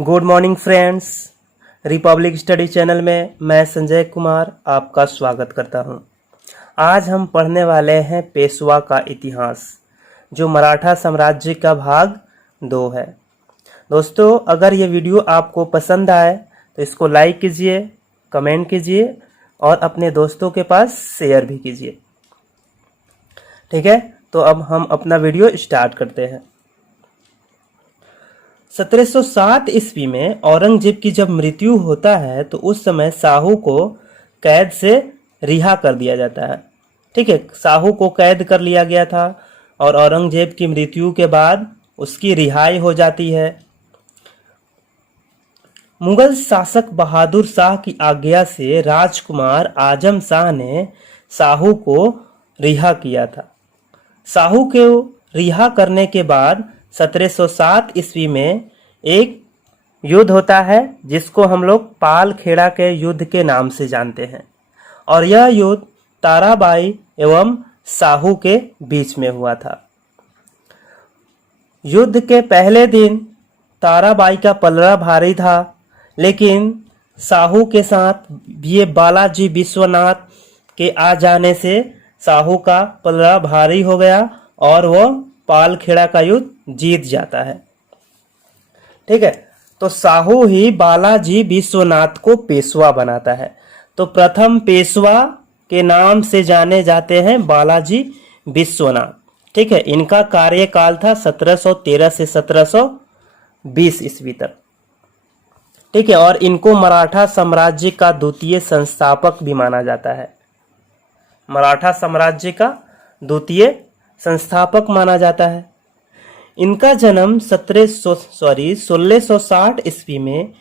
Good morning friends. Republic study channel में मैं संजय कुमार आपका स्वागत करता हूं। आज हम पढ़ने वाले हैं पेशवा का इतिहास, जो मराठा साम्राज्य का भाग 2 है। दोस्तों, अगर ये वीडियो आपको पसंद आए तो इसको लाइक कीजिए, कमेंट कीजिए और अपने दोस्तों के पास शेयर भी कीजिए। ठीक है, तो अब हम अपना वीडियो स्टार्ट करते हैं। 1707 ईस्वी में औरंगजेब की जब मृत्यु होता है तो उस समय साहू को कैद से रिहा कर दिया जाता है। ठीक है, साहू को कैद कर लिया गया था और औरंगजेब की मृत्यु के बाद उसकी रिहाई हो जाती है। मुगल शासक बहादुर शाह की आज्ञा से राजकुमार आजम शाह ने साहू को रिहा किया था। साहू को रिहा करने के बाद 1707 ईस्वी में एक युद्ध होता है जिसको हम लोग पाल खेड़ा के युद्ध के नाम से जानते हैं, और यह युद्ध ताराबाई एवं साहू के बीच में हुआ था। युद्ध के पहले दिन ताराबाई का पलड़ा भारी था, लेकिन साहू के साथ ये बालाजी विश्वनाथ के आ जाने से साहू का पलड़ा भारी हो गया और वह पाल खेड़ा का युद्ध जीत जाता है। ठीक है, तो साहू ही बालाजी विश्वनाथ को पेशवा बनाता है। तो प्रथम पेशवा के नाम से जाने जाते हैं बालाजी विश्वनाथ। ठीक है, इनका कार्यकाल था 1713 से 1720 ईस्वी तक। ठीक है, और इनको मराठा साम्राज्य का द्वितीय संस्थापक भी माना जाता है। मराठा साम्राज्य का द्वितीय संस्थापक माना जाता है। इनका जन्म 1660 ईस्वी में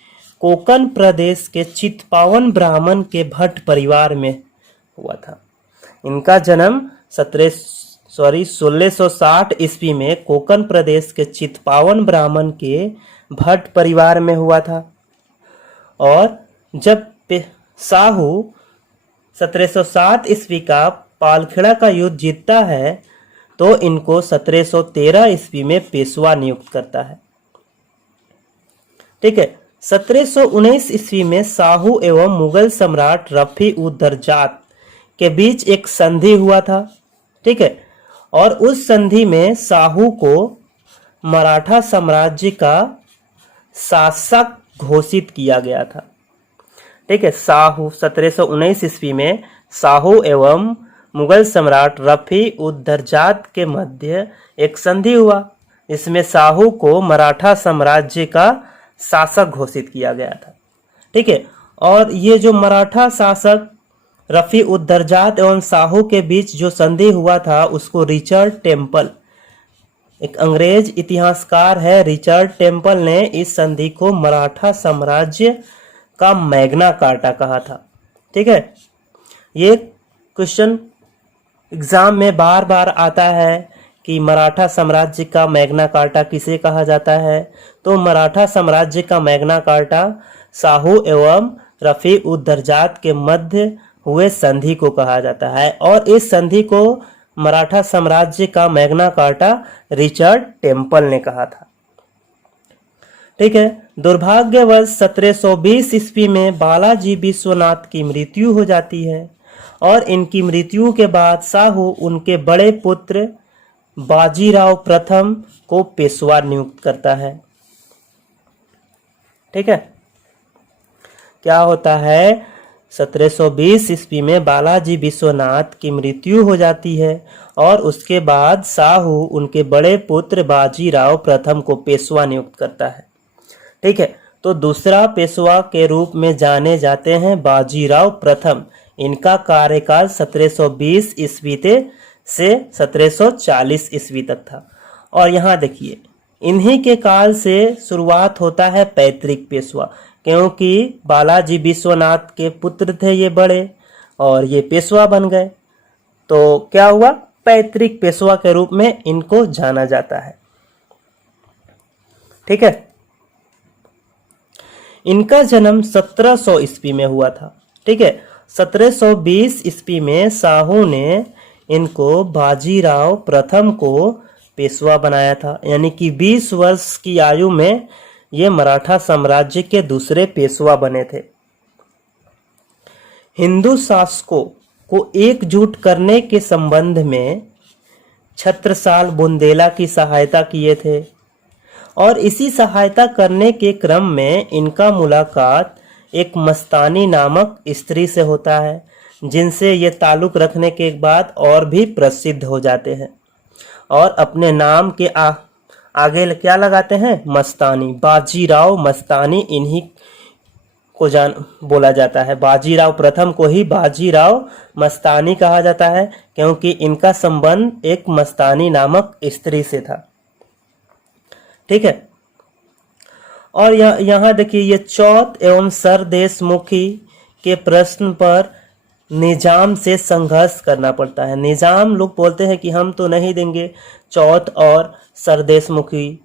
कोंकण प्रदेश के चितपावन ब्राह्मण के भट्ट परिवार में हुआ था। इनका जन्म 1660 ईस्वी में कोंकण प्रदेश के चितपावन ब्राह्मण के भट्ट परिवार में हुआ था। और जब साहू 1707 ईस्वी का पालखेड़ा का युद्ध जीतता है तो इनको 1713 ईस्वी में पेशवा नियुक्त करता है। ठीक है, 1719 ईस्वी में साहू एवं मुगल सम्राट रफी उद दरजात के बीच एक संधि हुआ था। ठीक है, और उस संधि में साहू को मराठा साम्राज्य का शासक घोषित किया गया था। ठीक है, साहू 1719 ईस्वी में साहू एवं मुगल सम्राट रफी उद दरजात के मध्य एक संधि हुआ। इसमें साहू को मराठा साम्राज्य का शासक घोषित किया गया था। ठीक है, और ये जो मराठा शासक रफी उद दरजात एवं साहू के बीच जो संधि हुआ था उसको रिचर्ड टेम्पल, एक अंग्रेज इतिहासकार है रिचर्ड टेम्पल, ने इस संधि को मराठा साम्राज्य का मैग्ना कार्टा कहा था। ठीक है, ये क्वेश्चन एग्जाम में बार बार आता है कि मराठा साम्राज्य का मैग्ना कार्टा किसे कहा जाता है। तो मराठा साम्राज्य का मैग्ना कार्टा साहू एवं रफी उद दरजात के मध्य हुए संधि को कहा जाता है, और इस संधि को मराठा साम्राज्य का मैग्ना कार्टा रिचर्ड टेम्पल ने कहा था। ठीक है, दुर्भाग्यवश 1720 ईस्वी में बालाजी विश्वनाथ की मृत्यु हो जाती है, और इनकी मृत्यु के बाद साहू उनके बड़े पुत्र बाजीराव प्रथम को पेशवा नियुक्त करता है। ठीक है, क्या होता है, 1720 ईस्वी में बालाजी विश्वनाथ की मृत्यु हो जाती है और उसके बाद साहू उनके बड़े पुत्र बाजीराव प्रथम को पेशवा नियुक्त करता है। ठीक है, तो दूसरा पेशवा के रूप में जाने जाते हैं बाजीराव प्रथम। इनका कार्यकाल 1720 ईस्वी से 1740 ईस्वी तक था। और यहाँ देखिए, इन्हीं के काल से शुरुआत होता है पैतृक पेशवा, क्योंकि बालाजी विश्वनाथ के पुत्र थे ये बड़े और ये पेशवा बन गए। तो क्या हुआ, पैतृक पेशवा के रूप में इनको जाना जाता है। ठीक है, इनका जन्म 1700 ईस्वी में हुआ था। ठीक है, 1720 ईस्वी में साहू ने इनको बाजीराव प्रथम को पेशवा बनाया था, यानी कि 20 वर्ष की आयु में ये मराठा साम्राज्य के दूसरे पेशवा बने थे। हिंदू शासकों को एकजुट करने के संबंध में छत्रसाल बुंदेला की सहायता किए थे और इसी सहायता करने के क्रम में इनका मुलाकात एक मस्तानी नामक स्त्री से होता है, जिनसे ये ताल्लुक रखने के बाद और भी प्रसिद्ध हो जाते हैं और अपने नाम के आगे क्या लगाते हैं, मस्तानी। बाजीराव मस्तानी इन्हीं को बोला जाता है। बाजीराव प्रथम को ही बाजीराव मस्तानी कहा जाता है क्योंकि इनका संबंध एक मस्तानी नामक स्त्री से था। ठीक है। और यहाँ देखिए, ये चौथ एवं सरदेशमुखी के प्रश्न पर निजाम से संघर्ष करना पड़ता है। निजाम लोग बोलते हैं कि हम तो नहीं देंगे चौथ और सरदेशमुखी,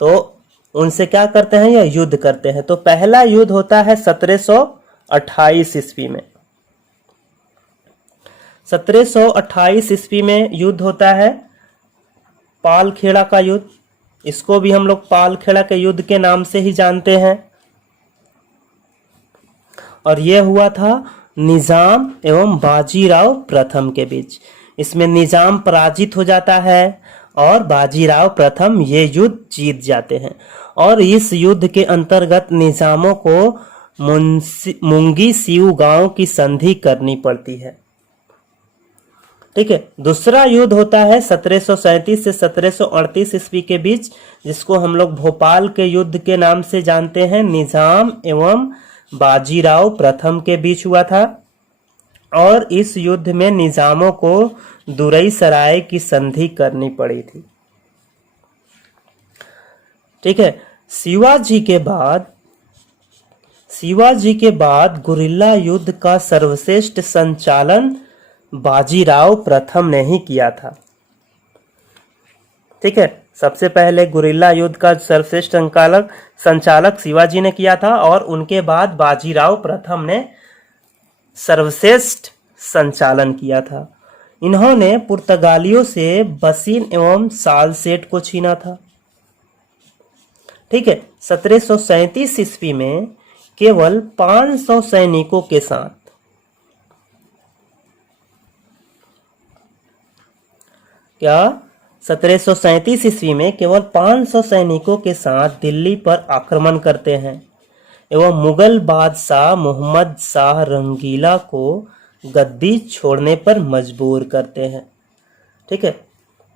तो उनसे क्या करते हैं, यह युद्ध करते हैं। तो पहला युद्ध होता है 1728 ईस्वी में। 1728 ईस्वी में युद्ध होता है पालखेड़ा का युद्ध। इसको भी हम लोग पालखेड़ा के युद्ध के नाम से ही जानते हैं। और यह हुआ था निजाम एवं बाजीराव प्रथम के बीच। इसमें निजाम पराजित हो जाता है और बाजीराव प्रथम ये युद्ध जीत जाते हैं और इस युद्ध के अंतर्गत निजामों को मुंगी सीऊ गांव की संधि करनी पड़ती है। ठीक है। दूसरा युद्ध होता है 1737 से 1738 ईस्वी के बीच, जिसको हम लोग भोपाल के युद्ध के नाम से जानते हैं। निजाम एवं बाजीराव प्रथम के बीच हुआ था और इस युद्ध में निजामों को दुरई सराय की संधि करनी पड़ी थी। ठीक है। शिवाजी के बाद गुरिल्ला युद्ध का सर्वश्रेष्ठ संचालन बाजीराव प्रथम ने ही किया था। ठीक है। सबसे पहले गुरिल्ला युद्ध का सर्वश्रेष्ठ संचालक शिवाजी ने किया था और उनके बाद बाजीराव प्रथम ने सर्वश्रेष्ठ संचालन किया था। इन्होंने पुर्तगालियों से बसीन एवं सालसेट को छीना था। ठीक है। 1737 ईस्वी में केवल 500 सैनिकों के साथ क्या 1737 ईस्वी में केवल 500 सैनिकों के साथ दिल्ली पर आक्रमण करते हैं एवं मुगल बादशाह मोहम्मद शाह रंगीला को गद्दी छोड़ने पर मजबूर करते हैं। ठीक है।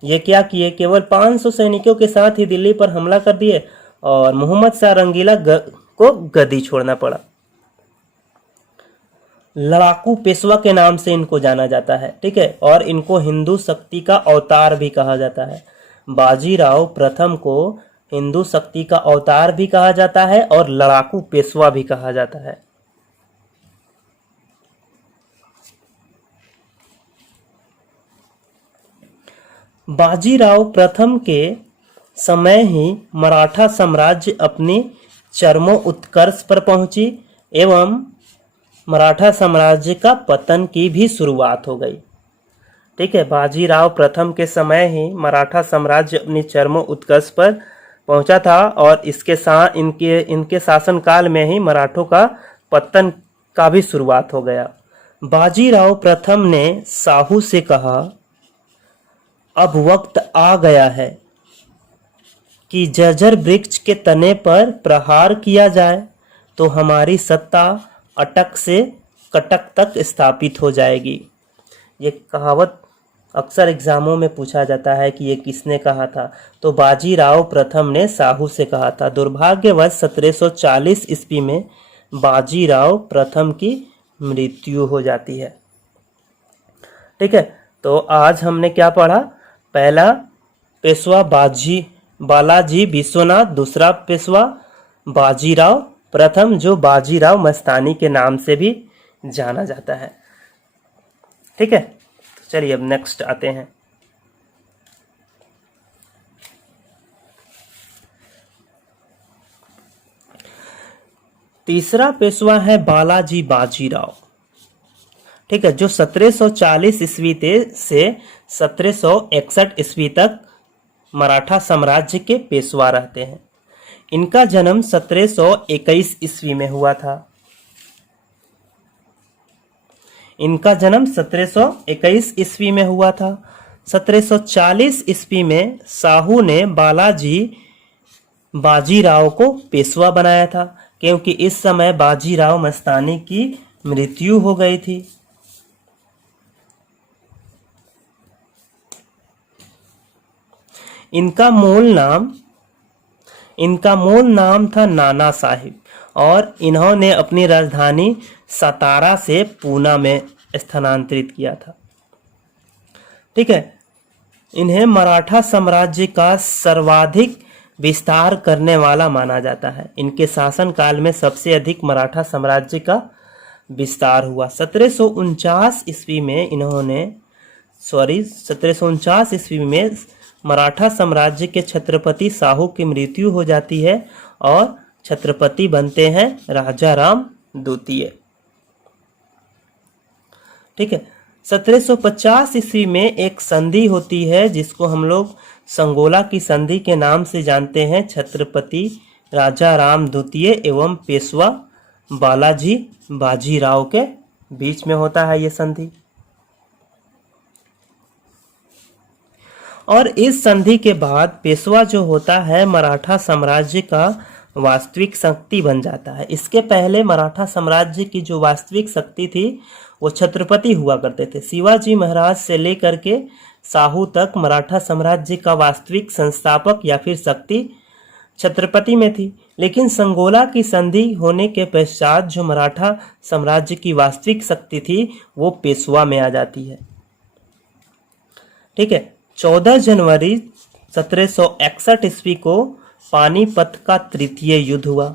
ये क्या किए, केवल 500 सैनिकों के साथ ही दिल्ली पर हमला कर दिए और मोहम्मद शाह रंगीला को गद्दी छोड़ना पड़ा। लड़ाकू पेशवा के नाम से इनको जाना जाता है। ठीक है। और इनको हिंदू शक्ति का अवतार भी कहा जाता है। बाजीराव प्रथम को हिंदू शक्ति का अवतार भी कहा जाता है और लड़ाकू पेशवा भी कहा जाता है। बाजीराव प्रथम के समय ही मराठा साम्राज्य अपनी चरमोत्कर्ष पर पहुंची एवं मराठा साम्राज्य का पतन की भी शुरुआत हो गई। ठीक है। बाजीराव प्रथम के समय ही मराठा साम्राज्य अपनी चरमोत्कर्ष पर पहुंचा था और इसके साथ इनके शासनकाल में ही मराठों का पतन का भी शुरुआत हो गया। बाजीराव प्रथम ने साहू से कहा, अब वक्त आ गया है कि जर्जर वृक्ष के तने पर प्रहार किया जाए तो हमारी सत्ता अटक से कटक तक स्थापित हो जाएगी। ये कहावत अक्सर एग्जामों में पूछा जाता है कि ये किसने कहा था, तो बाजीराव प्रथम ने साहू से कहा था। दुर्भाग्यवश 1740 ईस्वी में बाजीराव प्रथम की मृत्यु हो जाती है। ठीक है। तो आज हमने क्या पढ़ा, पहला पेशवा बालाजी विश्वनाथ, दूसरा पेशवा बाजीराव प्रथम जो बाजीराव मस्तानी के नाम से भी जाना जाता है। ठीक है। चलिए अब नेक्स्ट आते हैं। तीसरा पेशवा है बालाजी बाजीराव। ठीक है। जो 1740 ईस्वी से 1761 ईस्वी तक मराठा साम्राज्य के पेशवा रहते हैं। इनका जन्म 1721 ईस्वी में हुआ था। इनका जन्म 1721 ईस्वी में हुआ था। 1740 ईस्वी में साहू ने बालाजी बाजीराव को पेशवा बनाया था, क्योंकि इस समय बाजीराव मस्तानी की मृत्यु हो गई थी। इनका मूल नाम था नाना साहिब, और इन्होंने अपनी राजधानी सतारा से पूना में स्थानांतरित किया था। ठीक है। इन्हें मराठा साम्राज्य का सर्वाधिक विस्तार करने वाला माना जाता है। इनके शासनकाल में सबसे अधिक मराठा साम्राज्य का विस्तार हुआ। 1749 ईस्वी में मराठा साम्राज्य के छत्रपति शाहू की मृत्यु हो जाती है और छत्रपति बनते हैं राजा राम द्वितीय। ठीक है। 1750 ईस्वी में एक संधि होती है जिसको हम लोग संगोला की संधि के नाम से जानते हैं। छत्रपति राजा राम द्वितीय एवं पेशवा बालाजी बाजीराव के बीच में होता है ये संधि। और इस संधि के बाद पेशवा जो होता है मराठा साम्राज्य का वास्तविक शक्ति बन जाता है। इसके पहले मराठा साम्राज्य की जो वास्तविक शक्ति थी वो छत्रपति हुआ करते थे। शिवाजी महाराज से लेकर के साहू तक मराठा साम्राज्य का वास्तविक संस्थापक या फिर शक्ति छत्रपति में थी। लेकिन संगोला की संधि होने के पश्चात जो मराठा साम्राज्य की वास्तविक शक्ति थी वो पेशवा में आ जाती है। ठीक है। 14 जनवरी 1761 ईस्वी को पानीपत का तृतीय युद्ध हुआ।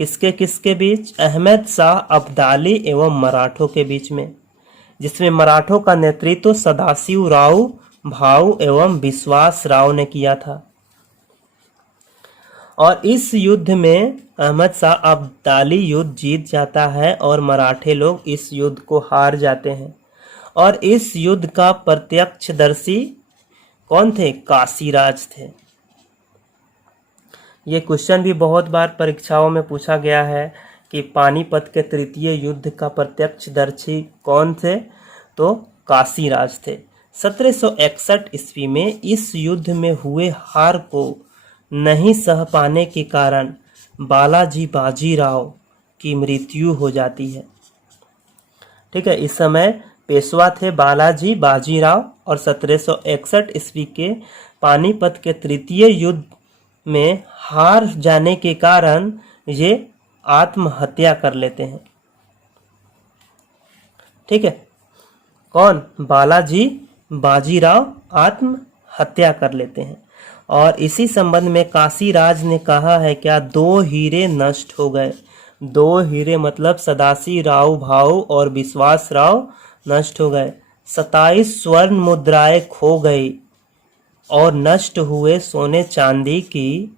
किसके किसके बीच? अहमद शाह अब्दाली एवं मराठों के बीच में, जिसमें मराठों का नेतृत्व सदाशिव राव भाऊ एवं विश्वास राव ने किया था। और इस युद्ध में अहमद शाह अब्दाली युद्ध जीत जाता है और मराठे लोग इस युद्ध को हार जाते हैं। और इस युद्ध का प्रत्यक्षदर्शी कौन थे? काशीराज थे। ये क्वेश्चन भी बहुत बार परीक्षाओं में पूछा गया है कि पानीपत के तृतीय युद्ध का प्रत्यक्षदर्शी कौन थे? तो काशीराज थे। 1761 ईस्वी में इस युद्ध में हुए हार को नहीं सह पाने के कारण बालाजी बाजीराव की मृत्यु हो जाती है। ठीक है। इस समय पेशवा थे बालाजी बाजीराव और 1761 ईस्वी के पानीपत के तृतीय युद्ध में हार जाने के कारण ये आत्महत्या कर लेते हैं। ठीक है। कौन? बालाजी बाजीराव आत्महत्या कर लेते हैं। और इसी संबंध में काशीराज ने कहा है क्या? 2 हीरे नष्ट हो गए। 2 हीरे मतलब सदाशिव राव भाऊ और विश्वास राव नष्ट हो गए। 27 स्वर्ण मुद्राएं खो गई और नष्ट हुए सोने चांदी की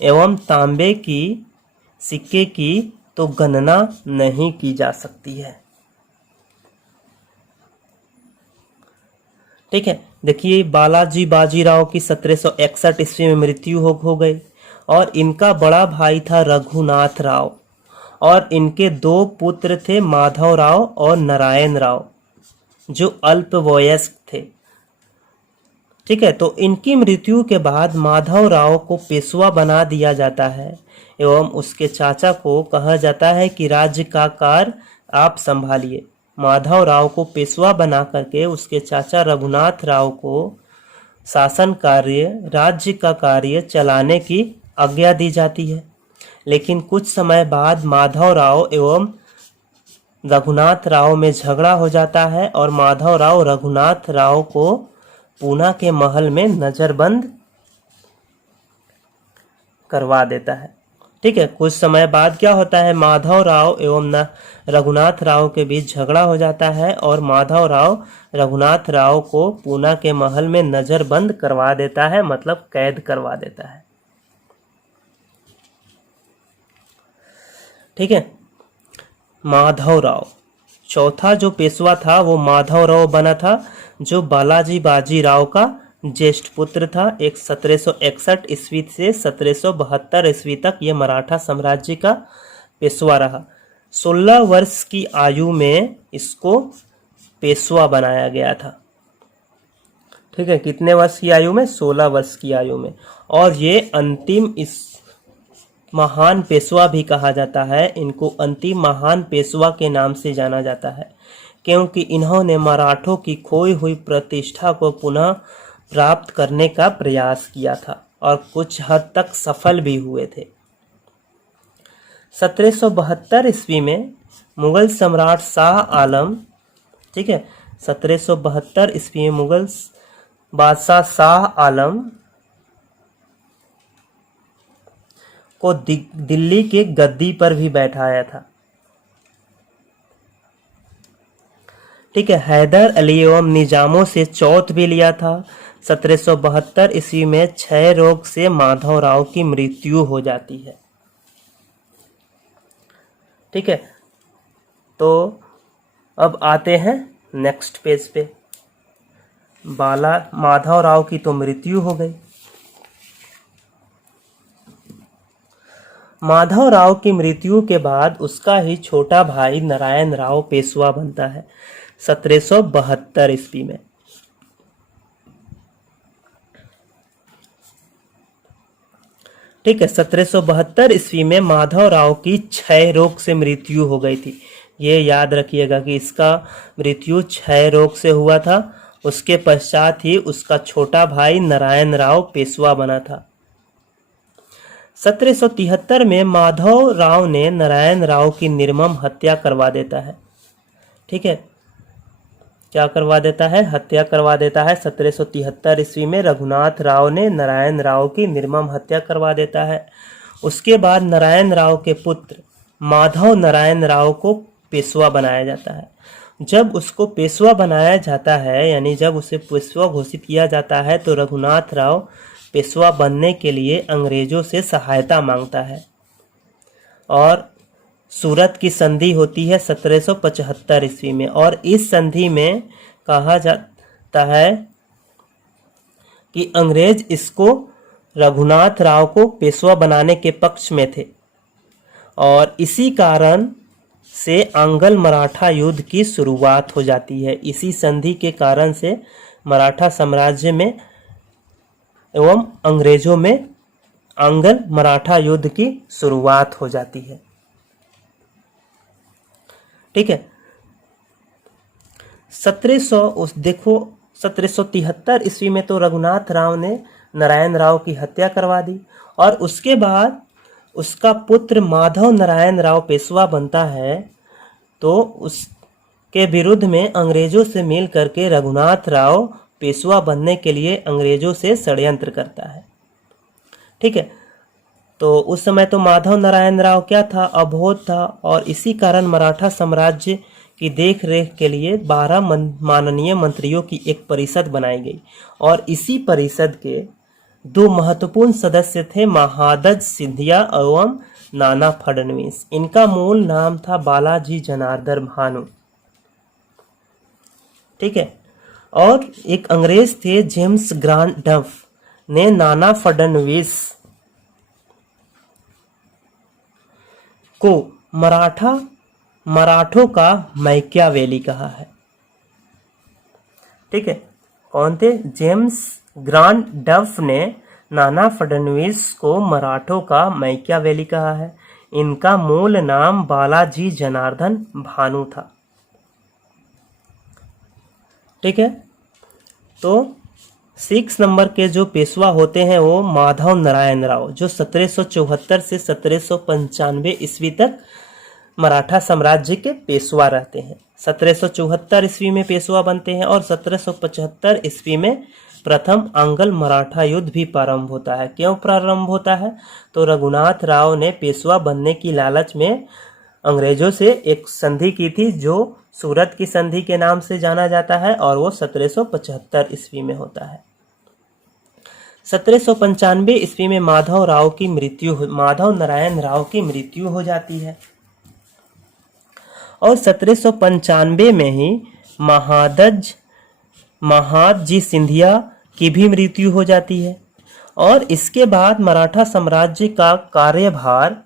एवं तांबे की सिक्के की तो गणना नहीं की जा सकती है। ठीक है। देखिए बालाजी बाजीराव की 1761 ईस्वी में मृत्यु हो गई और इनका बड़ा भाई था रघुनाथ राव और इनके 2 पुत्र थे माधव राव और नारायण राव जो अल्पवयस्क थे। ठीक है। तो इनकी मृत्यु के बाद माधव राव को पेशवा बना दिया जाता है एवं उसके चाचा को कहा जाता है कि राज्य का कार्य आप संभालिए। माधव राव को पेशवा बना करके उसके चाचा रघुनाथ राव को शासन कार्य राज्य का कार्य चलाने की आज्ञा दी जाती है। लेकिन कुछ समय बाद माधव राव एवं रघुनाथ राव में झगड़ा हो जाता है और माधव राव रघुनाथ राव को पूना के महल में नजरबंद करवा देता है। ठीक है। कुछ समय बाद क्या होता है? माधव राव एवं रघुनाथ राव के बीच झगड़ा हो जाता है और माधव राव रघुनाथ राव को पूना के महल में नजरबंद करवा देता है, मतलब कैद करवा देता है। ठीक है। माधव राव चौथा जो पेशवा था वो माधव राव बना था जो बालाजी बाजीराव का ज्येष्ठ पुत्र था। एक 1761 ईस्वी से 1772 ईस्वी तक ये मराठा साम्राज्य का पेशवा रहा। 16 वर्ष की आयु में इसको पेशवा बनाया गया था। ठीक है, कितने वर्ष की आयु में? 16 वर्ष की आयु में। और ये अंतिम इस महान पेशवा भी कहा जाता है। इनको अंतिम महान पेशवा के नाम से जाना जाता है, क्योंकि इन्होंने मराठों की खोई हुई प्रतिष्ठा को पुनः प्राप्त करने का प्रयास किया था और कुछ हद तक सफल भी हुए थे। 1772 ईस्वी में मुगल सम्राट शाह आलम, ठीक है, 1772 ईस्वी में मुगल बादशाह शाह आलम को दिल्ली के गद्दी पर भी बैठाया था। ठीक है, हैदर अली एवं निजामों से चौथ भी लिया था। 1772 ईस्वी में क्षय रोग से माधवराव की मृत्यु हो जाती है। ठीक है, तो अब आते हैं नेक्स्ट पेज पे। माधवराव की तो मृत्यु हो गई। माधवराव की मृत्यु के बाद उसका ही छोटा भाई नारायण राव पेशवा बनता है 1772 ईस्वी में। ठीक है, 1772 ईस्वी में माधवराव की क्षय रोग से मृत्यु हो गई थी। ये याद रखिएगा कि इसका मृत्यु क्षय रोग से हुआ था। उसके पश्चात ही उसका छोटा भाई नारायण राव पेशवा बना था। 1773 में माधव राव ने नारायण राव की निर्मम हत्या करवा देता है। ठीक है, क्या करवा देता है? हत्या करवा देता है। 1773 ईस्वी में रघुनाथ राव ने नारायण राव की निर्मम हत्या करवा देता है। उसके बाद नारायण राव के पुत्र माधव नारायण राव को पेशवा बनाया जाता है। जब उसको पेशवा बनाया जाता है, यानी जब उसे पेशवा घोषित किया जाता है, तो रघुनाथ राव पेशवा बनने के लिए अंग्रेजों से सहायता मांगता है और सूरत की संधि होती है 1775 ईस्वी में। और इस संधि में कहा जाता है कि अंग्रेज इसको रघुनाथ राव को पेशवा बनाने के पक्ष में थे और इसी कारण से आंग्ल मराठा युद्ध की शुरुआत हो जाती है। इसी संधि के कारण से मराठा साम्राज्य में एवं अंग्रेजों में आंग्ल मराठा युद्ध की शुरुआत हो जाती है। ठीक है, 1773 ईस्वी में तो रघुनाथ राव ने नारायण राव की हत्या करवा दी और उसके बाद उसका पुत्र माधव नारायण राव पेशवा बनता है। तो उसके विरुद्ध में अंग्रेजों से मिल करके रघुनाथ राव पेशवा बनने के लिए अंग्रेजों से षड्यंत्र करता है। ठीक है, तो उस समय तो माधव नारायण राव क्या था? अबोध था और इसी कारण मराठा साम्राज्य की देख रेख के लिए 12 माननीय मंत्रियों की एक परिषद बनाई गई और इसी परिषद के 2 महत्वपूर्ण सदस्य थे महादज सिंधिया एवं नाना फडणवीस। इनका मूल नाम था बालाजी जनार्दन भानु। ठीक है, और एक अंग्रेज थे जेम्स ग्रांट डफ ने नाना फडणवीस को मराठों का मैकियावेली कहा है। ठीक है, कौन थे? जेम्स ग्रांट डफ ने नाना फडणवीस को मराठों का मैकियावेली कहा है। इनका मूल नाम बालाजी जनार्दन भानु था। ठीक है, तो 6 नंबर के जो पेशवा होते हैं वो माधव नारायण राव, जो 1774 से 1795 ईस्वी तक मराठा साम्राज्य के पेशवा रहते हैं। 1774 ईस्वी में पेशवा बनते हैं और 1775 ईस्वी में प्रथम आंग्ल मराठा युद्ध भी प्रारंभ होता है। क्यों प्रारंभ होता है? तो रघुनाथ राव ने पेशवा बनने की लालच में अंग्रेजों से एक संधि की थी जो सूरत की संधि के नाम से जाना जाता है और वो 1775 ईस्वी में होता है। 1795 ईस्वी में माधव नारायण राव की मृत्यु हो जाती है और 1795 में ही महादजी सिंधिया की भी मृत्यु हो जाती है। और इसके बाद मराठा साम्राज्य का कार्यभार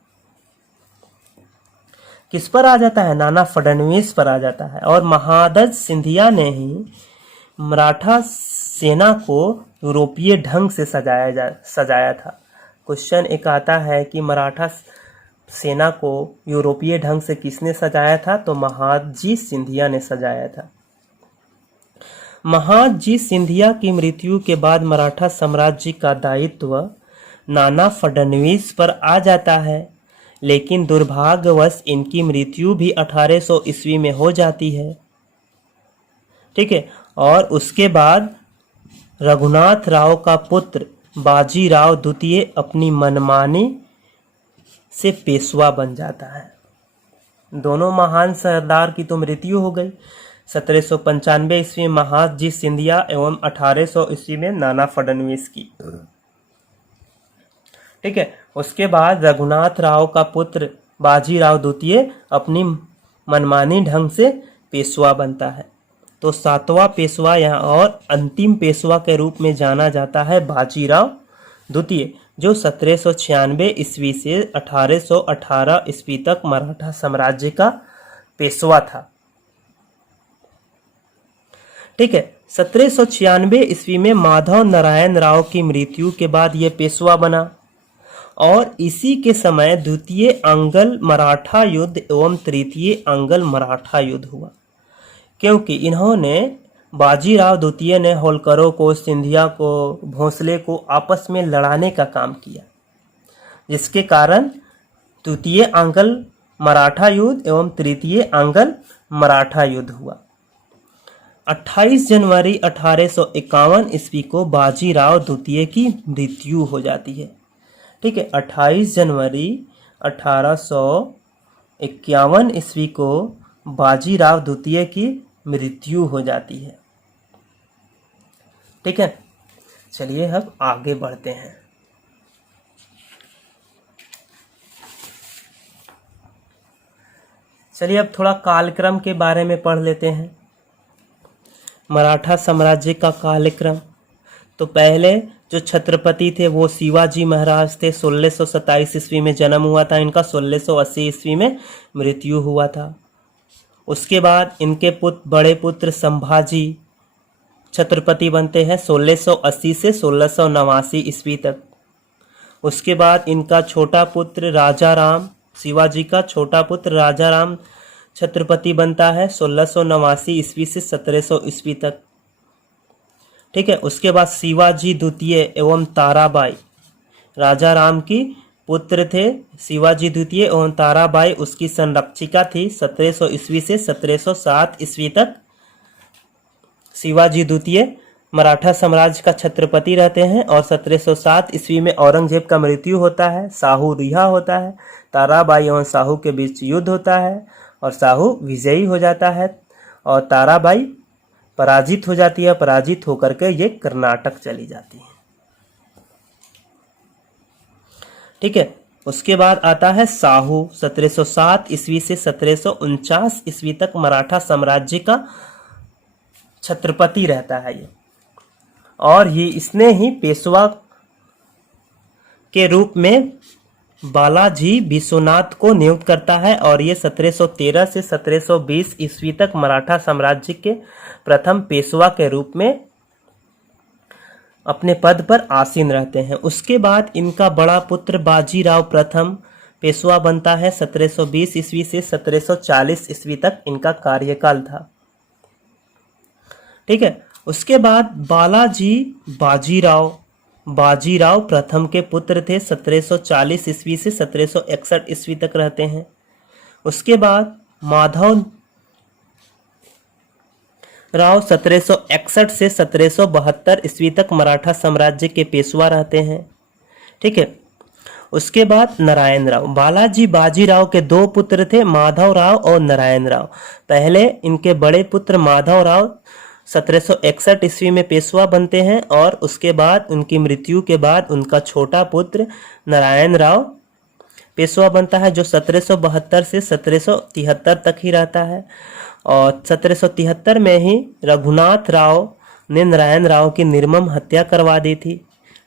किस पर आ जाता है? नाना फडणवीस पर आ जाता है। और महादज सिंधिया ने ही मराठा सेना को यूरोपीय ढंग से सजाया था। क्वेश्चन एक आता है कि मराठा सेना को यूरोपीय ढंग से किसने सजाया था? तो महादजी सिंधिया ने सजाया था। महादजी सिंधिया की मृत्यु के बाद मराठा साम्राज्य का दायित्व नाना फडणवीस पर आ जाता है, लेकिन दुर्भाग्यवश इनकी मृत्यु भी 1800 ईस्वी में हो जाती है। ठीक है। और उसके बाद रघुनाथ राव का पुत्र बाजीराव द्वितीय अपनी मनमानी से पेशवा बन जाता है। दोनों महान सरदार की तो मृत्यु हो गई। 1795 ईस्वी में महादजी सिंधिया एवं 1800 ईस्वी में नाना फडणवीस की। ठीक है। उसके बाद रघुनाथ राव का पुत्र बाजीराव द्वितीय अपनी मनमानी ढंग से पेशवा बनता है। तो 7वां पेशवा यहाँ और अंतिम पेशवा के रूप में जाना जाता है बाजीराव द्वितीय, जो 1796 ईस्वी से 1818 ईस्वी तक मराठा साम्राज्य का पेशवा था। ठीक है। 1796 ईस्वी में माधव नारायण राव की मृत्यु के बाद यह पेशवा बना और इसी के समय द्वितीय अंगल मराठा युद्ध एवं तृतीय अंगल मराठा युद्ध हुआ, क्योंकि इन्होंने बाजीराव द्वितीय ने होलकरों को, सिंधिया को, भोंसले को आपस में लड़ाने का काम किया, जिसके कारण द्वितीय अंगल मराठा युद्ध एवं तृतीय अंगल मराठा युद्ध हुआ। 28 जनवरी 1851 ईस्वी को बाजीराव द्वितीय की मृत्यु हो जाती है। ठीक है। 28 जनवरी 1851 ईस्वी को बाजीराव द्वितीय की मृत्यु हो जाती है। ठीक है। चलिए अब आगे बढ़ते हैं। चलिए अब थोड़ा कालक्रम के बारे में पढ़ लेते हैं। मराठा साम्राज्य का कालक्रम। तो पहले जो छत्रपति थे वो शिवाजी महाराज थे। 1627 ईस्वी में जन्म हुआ था इनका, 1680 ईस्वी में मृत्यु हुआ था। उसके बाद इनके बड़े पुत्र संभाजी छत्रपति बनते हैं 1680 से 1689 ईस्वी तक। उसके बाद इनका छोटा पुत्र राजा राम, शिवाजी का छोटा पुत्र राजा राम छत्रपति बनता है 1689 ईस्वी से 1700 ईस्वी तक। ठीक है। उसके बाद शिवाजी द्वितीय एवं ताराबाई राजा राम की पुत्र थे। शिवाजी द्वितीय एवं ताराबाई उसकी संरक्षिका थी। 1700 ईस्वी से 1707 ईस्वी तक शिवाजी द्वितीय मराठा साम्राज्य का छत्रपति रहते हैं और 1707 ईस्वी में औरंगजेब का मृत्यु होता है, साहू रिहा होता है, ताराबाई एवं साहू के बीच युद्ध होता है और साहू विजयी हो जाता है और ताराबाई पराजित हो जाती है। पराजित होकर के ये कर्नाटक चली जाती है। ठीक है। उसके बाद आता है साहू। 1707 ईस्वी से 1749 ईस्वी तक मराठा साम्राज्य का छत्रपति रहता है ये, और ये इसने ही पेशवा के रूप में बालाजी विश्वनाथ को नियुक्त करता है और ये 1713 से 1720 ईस्वी तक मराठा साम्राज्य के प्रथम पेशवा के रूप में अपने पद पर आसीन रहते हैं। उसके बाद इनका बड़ा पुत्र बाजीराव प्रथम पेशवा बनता है 1720 ईस्वी से 1740 ईस्वी तक इनका कार्यकाल था। ठीक है। उसके बाद बालाजी बाजीराव प्रथम के पुत्र थे। 1740 ईस्वी से 1761 ईस्वी तक रहते हैं। उसके बाद माधव राव 1761 से 1772 ईस्वी तक मराठा साम्राज्य के पेशवा रहते हैं। ठीक है। उसके बाद नारायण राव। बालाजी बाजीराव के दो पुत्र थे, माधव राव और नारायण राव। पहले इनके बड़े पुत्र माधव राव 1761 ईस्वी में पेशवा बनते हैं और उसके बाद उनकी मृत्यु के बाद उनका छोटा पुत्र नारायण राव पेशवा बनता है, जो 1772 से 1773 तक ही रहता है। और 1773 में ही रघुनाथ राव ने नारायण राव की निर्मम हत्या करवा दी थी।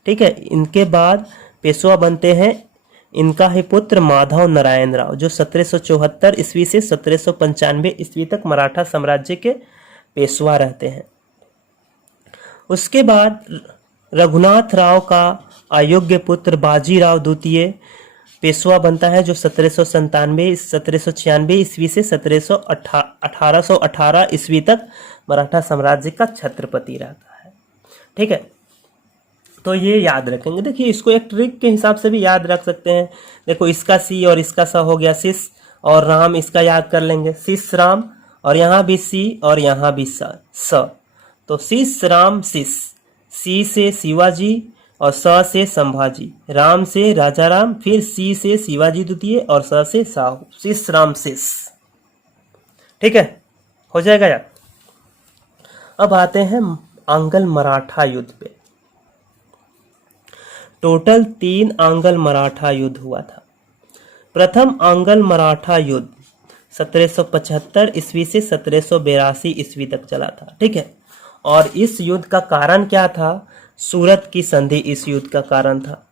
ठीक है, इनके बाद पेशवा बनते हैं इनका ही पुत्र माधव नारायण राव, जो 1774 ईस्वी से 1795 ईस्वी तक मराठा साम्राज्य के पेशवा रहते हैं। उसके बाद रघुनाथ राव का अयोग्य पुत्र बाजीराव द्वितीय पेशवा बनता है, जो 1796 ईस्वी से 1818 ईस्वी तक मराठा साम्राज्य का छत्रपति रहता है। ठीक है, तो ये याद रखेंगे। देखिए, इसको एक ट्रिक के हिसाब से भी याद रख सकते हैं। देखो, इसका सी और इसका सा हो गया सिस, और राम इसका याद कर लेंगे सिस राम, और यहाँ भी सी और यहाँ भी स, तो सिस राम सिस, सी से शिवाजी और स से संभाजी, राम से राजा राम, फिर सी से शिवाजी द्वितीय और स से साहू, सिस राम सिस। ठीक है, हो जाएगा यार। अब आते हैं आंगल मराठा युद्ध पे। टोटल 3 आंगल मराठा युद्ध हुआ था। प्रथम आंगल मराठा युद्ध 1775 ईस्वी से 1782 ईस्वी तक चला था। ठीक है, और इस युद्ध का कारण क्या था? सूरत की संधि इस युद्ध का कारण था।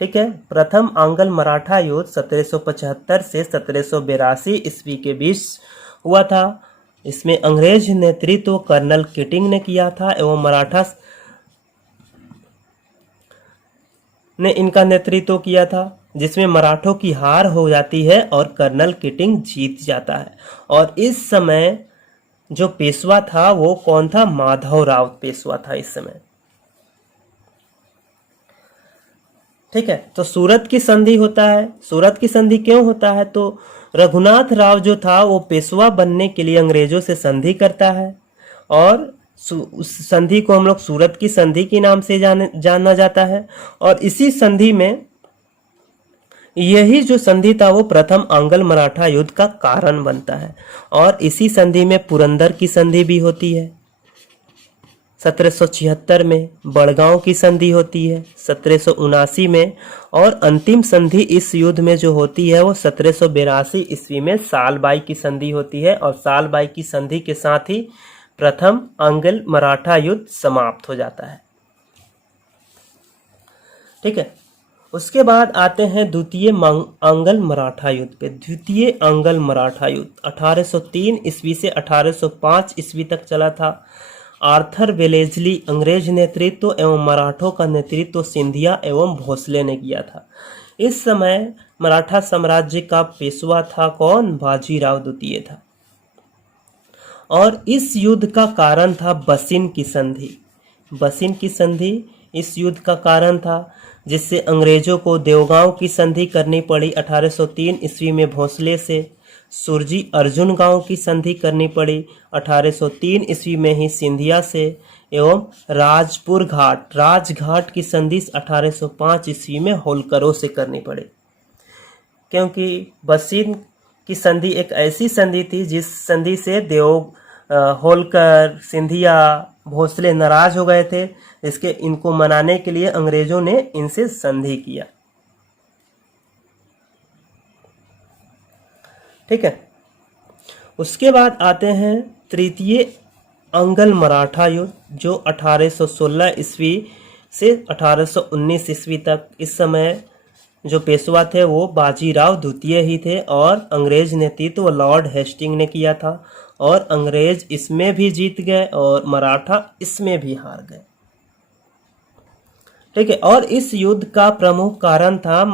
ठीक है, प्रथम आंगल मराठा युद्ध 1775 से 1782 ईस्वी के बीच हुआ था। इसमें अंग्रेज नेतृत्व कर्नल किटिंग ने किया था एवं मराठा ने इनका नेतृत्व किया था, जिसमें मराठों की हार हो जाती है और कर्नल किटिंग जीत जाता है। और इस समय जो पेशवा था वो कौन था? माधव राव पेशवा था इस समय। ठीक है, तो सूरत की संधि होता है। सूरत की संधि क्यों होता है? तो रघुनाथ राव जो था वो पेशवा बनने के लिए अंग्रेजों से संधि करता है, और उस संधि को हम लोग सूरत की संधि के नाम से जाना जाता है। और इसी संधि में यही जो संधि था वो प्रथम आंगल मराठा युद्ध का कारण बनता है। और इसी संधि में पुरंदर की संधि भी होती है 1776 में, बड़गांव की संधि होती है 1779 में, और अंतिम संधि इस युद्ध में जो होती है वो 1782 ईस्वी में सालबाई की संधि होती है। और सालबाई की संधि के साथ ही प्रथम आंगल मराठा युद्ध समाप्त हो जाता है। ठीक है, उसके बाद आते हैं द्वितीय आंगल मराठा युद्ध पे। द्वितीय आंगल मराठा युद्ध 1803 ईस्वी से 1805 ईस्वी तक चला था। आर्थर वेलेस्ली अंग्रेज नेतृत्व एवं मराठों का नेतृत्व सिंधिया एवं भोसले ने किया था। इस समय मराठा साम्राज्य का पेशवा था कौन? बाजीराव द्वितीय था। और इस युद्ध का कारण था बसिन की संधि। बसिन की संधि इस युद्ध का कारण था, जिससे अंग्रेजों को देवगांव की संधि करनी पड़ी 1803 ईस्वी में भोसले से। सुरजी अर्जुन गांव की संधि करनी पड़ी 1803 ईस्वी में ही सिंधिया से। एवं राजघाट की संधि 1805 ईस्वी में होलकरों से करनी पड़ी, क्योंकि बसिन की संधि एक ऐसी संधि थी जिस संधि से होलकर, सिंधिया, भोसले नाराज हो गए थे, इसके इनको मनाने के लिए अंग्रेजों ने इनसे संधि किया। ठीक है, उसके बाद आते हैं तृतीय आंगल मराठा युद्ध, जो 1816 ईस्वी से 1819 ईस्वी तक। इस समय जो पेशवा थे वो बाजीराव द्वितीय ही थे, और अंग्रेज नेतृत्व लॉर्ड हेस्टिंग ने किया था। और अंग्रेज इसमें भी जीत गए और मराठा इसमें भी हार गए। ठीक है, और इस युद्ध का प्रमुख कारण था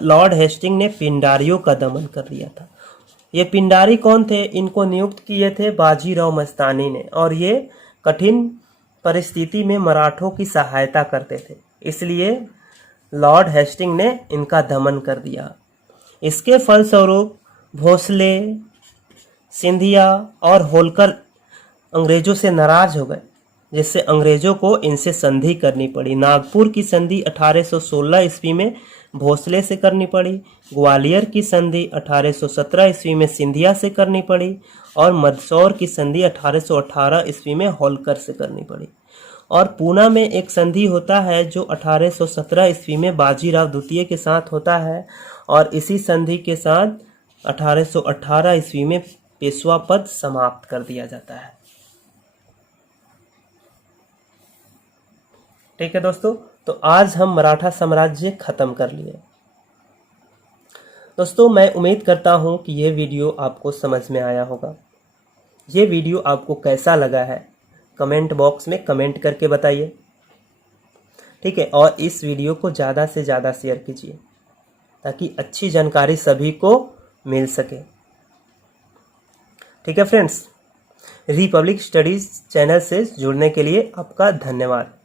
लॉर्ड हेस्टिंग ने पिंडारियों का दमन कर दिया था। ये पिंडारी कौन थे? इनको नियुक्त किए थे बाजीराव मस्तानी ने, और ये कठिन परिस्थिति में मराठों की सहायता करते थे, इसलिए लॉर्ड हेस्टिंग ने इनका दमन कर दिया। इसके फलस्वरूप भोसले, सिंधिया और होलकर अंग्रेजों से नाराज हो गए, जिससे अंग्रेजों को इनसे संधि करनी पड़ी। नागपुर की संधि 1816 ईस्वी में भोसले से करनी पड़ी। ग्वालियर की संधि 1817 ईस्वी में सिंधिया से करनी पड़ी। और मंदसौर की संधि 1818 ईस्वी में होलकर से करनी पड़ी। और पूना में एक संधि होता है जो 1817 ईस्वी में बाजीराव द्वितीय के साथ होता है, और इसी संधि के साथ 1818 ईस्वी में पेशवा पद समाप्त कर दिया जाता है। ठीक है दोस्तों, तो आज हम मराठा साम्राज्य खत्म कर लिए। दोस्तों मैं उम्मीद करता हूं कि ये वीडियो आपको समझ में आया होगा। ये वीडियो आपको कैसा लगा है कमेंट बॉक्स में कमेंट करके बताइए, ठीक है। और इस वीडियो को ज़्यादा से ज़्यादा शेयर कीजिए ताकि अच्छी जानकारी सभी को मिल सके, ठीक है फ्रेंड्स। रिपब्लिक स्टडीज़ चैनल से जुड़ने के लिए आपका धन्यवाद।